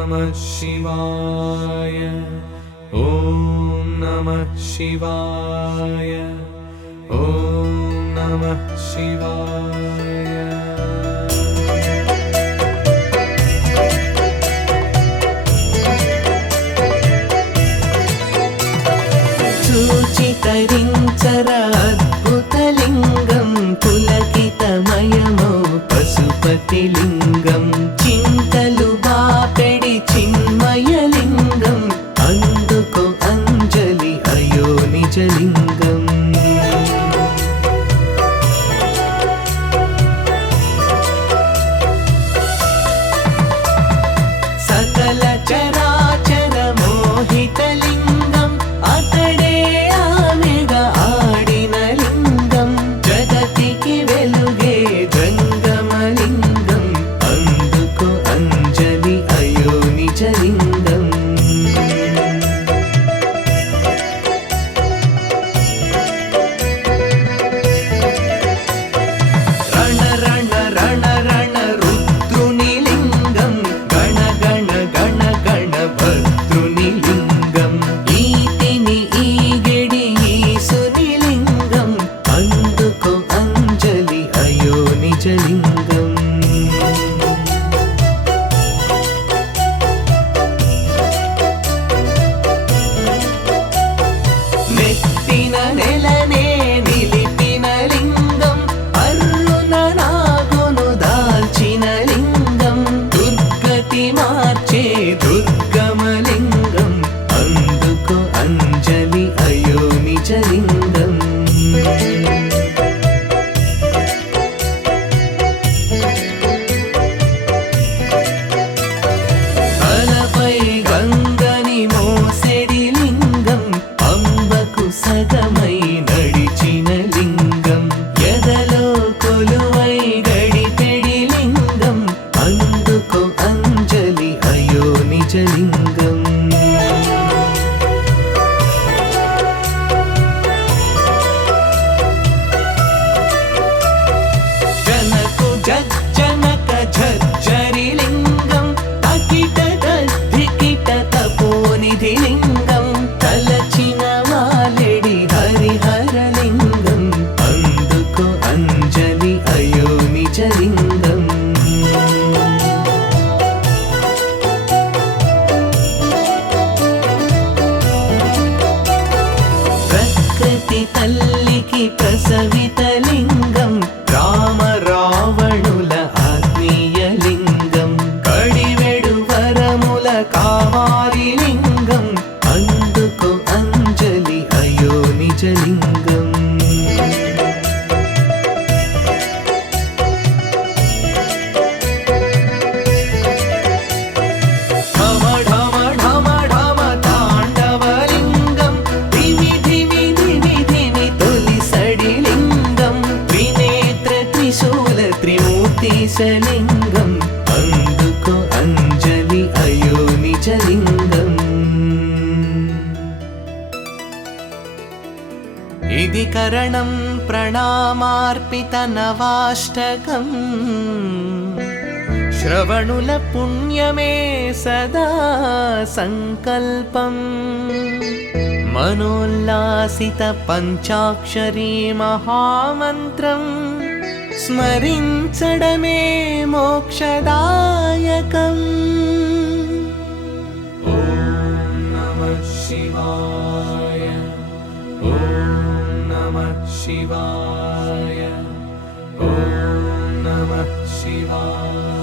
नमः शिवाय। ॐ नमः शिवाय। ॐ नमः शिवाय। सूचितरिञ्चर अद्भुतलिङ्गं पुलकितमयमो पशुपतिलिङ्गं चिन्तलु बापेडि चिन्मयलिङ्गं అందుకో అంజలి అయో నిజలింగం। సకల చరాచర మోహితలింగం అతడే ఆమెగా ఆడిన లింగం జగతికి వెలుగే జంగమలింగం అందుకో అంజలి అయో నిజలింగం। నెత్తిన నెలనే నిలిపిన లింగం అర్రున నాగును దాల్చిన లింగం దుర్గతి మార్చే దుర్గమలింగం అందుకో అంజలి అయో నిజలింగం। తలపై గంగని మోసెడి లింగం అంబకు సగమై నడిచిన లింగం ఎదలో కొలువై గడిపెడి లింగం అందుకో అంజలి అయో నిజలింగం। జనకు జజ్జనక ఝజ్జరి లింగం అకిట దద్దికిట తపోనిధి లింగం తలచిన మాలెడి హరిహర లింగం అందుకో అంజలి అయో నిజలింగం। ప్రకృతి తల్లికి ప్రసవిత లింగం రామ రావణుల ఆత్మీయ లింగం కడివెడు వరముల కామారి లింగం అందుకో అంజలి అయో నిజలింగం। ఢమ ఢమ ఢమ ఢమ తాండవలింగం ధిమి ధిమి ధిమి ధిమి తొలిసడి లింగం త్రినేత్ర త్రిశూల త్రిమూర్తిశలింగం అందుకో అంజలి అయో నిజలింగం। ఇది కరణం ప్రణామార్పిత నవాష్టకం శ్రవణుల పుణ్యమే సదా సంకల్పం మనోల్లాసిత పంచాక్షరీ మహామంత్రం స్మరించడమే మోక్షదాయకం। ॐ नमः शिवाय। ॐ नमः शिवाय। ॐ नमः शिवाय।